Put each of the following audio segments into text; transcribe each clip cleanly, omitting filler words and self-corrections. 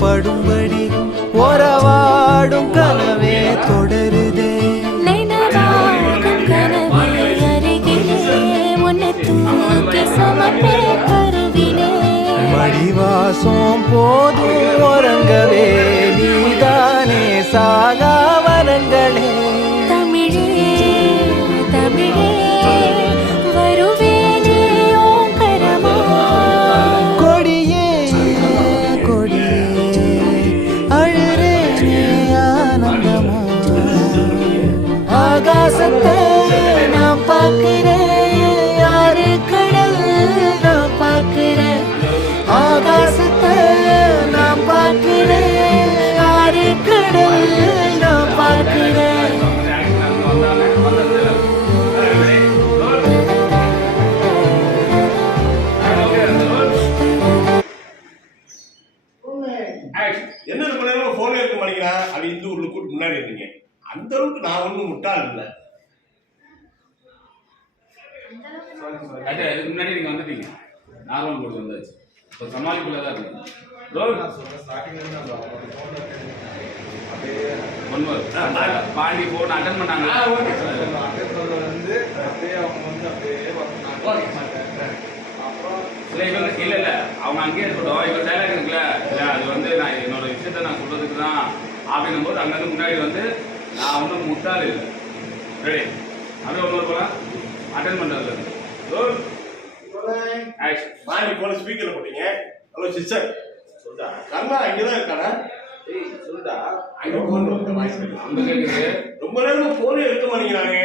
படும்படி ஒரவாடும் கனவே தொடருதே மடிவாசம் போதும் உறங்கவே நீதானே சாகா வரங்களே தமிழே தமிழே வருவேனே ஓங்கரமா கொடியே கொடியே அழுறே ஆனந்தமா ஆகாசத்தை நான் பார்க்கிறேன் யாரு கடல் நான் பார்க்கிறேன் ஆகாசத்தை நான் பார்க்கிறேன் யாரு கடல் நான் பார்க்கிறேன் என்ன போன் எடுக்க மாட்டேங்கிறான். அது இந்த ஊர்ல கூட்டு முன்னாடி இருந்தீங்க. அந்த அளவுக்கு நான் ஒன்றும் முட்டாள் இல்லை. இதுக்கு முன்னாடி நீங்க வந்துட்டீங்க. நார்மல் போர்டு வந்தாச்சு. இப்போ சமாளிப்புல தான் இருக்கு. பாண்டி போன் அட்டன் பண்ணாங்க. இல்ல இல்ல அவங்க அங்கேயே இருக்கட்டும். இவர் டைலாக் இருக்குல்ல, இல்ல அது வந்து நான் என்னோட விஷயத்த நான் சொல்றதுக்கு தான் அப்படின்னும் போது அங்க இருந்து முன்னாடி வந்து நான் ஒன்றும் முட்டாள் இல்லை. ரெடி அப்படியே ஒன்று போலாம் அட்டன் பண்றதுல பாண்டி போன ஸ்பீக்கர்ல போட்டீங்க. ஹலோ சிஸ்டர் சொல்றா கண்ணா அங்கதான் இருக்கானா? சொல்லுடா அங்க போன் வாய்ஸ் அங்க கேக்குது. ரொம்ப நேரம் போனே எடுக்க மாட்டேங்கிறாங்க.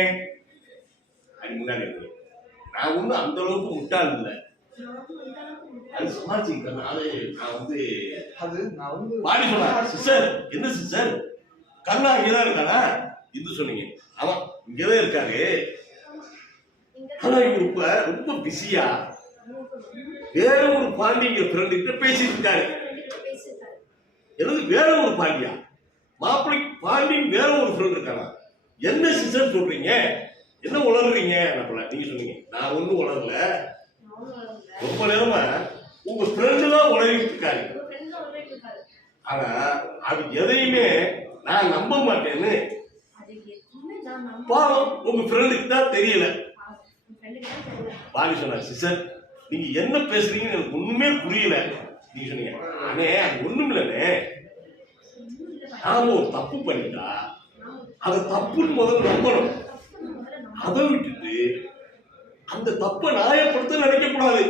அது முன்னாடி இருக்கு. நான் ஒன்றும் அந்த அளவுக்கு முட்டாள் இல்லை. அது சமாளிச்சுக்கிறேன். நான் வந்து பாடி சொன்னா சிஸ்டர் என்ன சிஸ்டர் கண்ணா இங்கதான் இருக்கானா இது சொன்னீங்க. ஆமா இங்கதான் இருக்காரு. ஆனா இப்ப ரொம்ப பிஸியா வேற ஒரு பாண்டிங்க ஃப்ரெண்டு கிட்ட பேசிட்டு இருக்காரு. எனக்கு வேற ஒரு பாண்டியா மாப்பிள்ளைக்கு பாண்டி வேற ஒரு ஃப்ரெண்ட் இருக்கானா? என்ன சிஸ்டர் சொல்றீங்க? என்ன உளர்றீங்க? நீங்க சொன்னீங்க. நான் ஒன்றும் உளரல. ரொம்ப நேரமா உங்க ஃப்ரெண்டு தான் உளறிட்டு இருக்காரு. ஆனா அது எதையுமே நான் நம்ப மாட்டேன்னு பாவம் உங்க ஃப்ரெண்டுக்கு தான் தெரியல. பாடி சொன்னார் சிஸ்டர் நீங்க என்ன பேசுறீங்கன்னு எனக்கு ஒண்ணுமே புரியல. நீங்க சொன்னீங்க அண்ணே அது ஒண்ணும் இல்லைண்ணே, நாம ஒரு தப்பு பண்ணிட்டா அதை தப்புன்னு முதல்ல நம்பணும். அதை விட்டுட்டு அந்த தப்பை நியாயப்படுத்த நினைக்க கூடாது.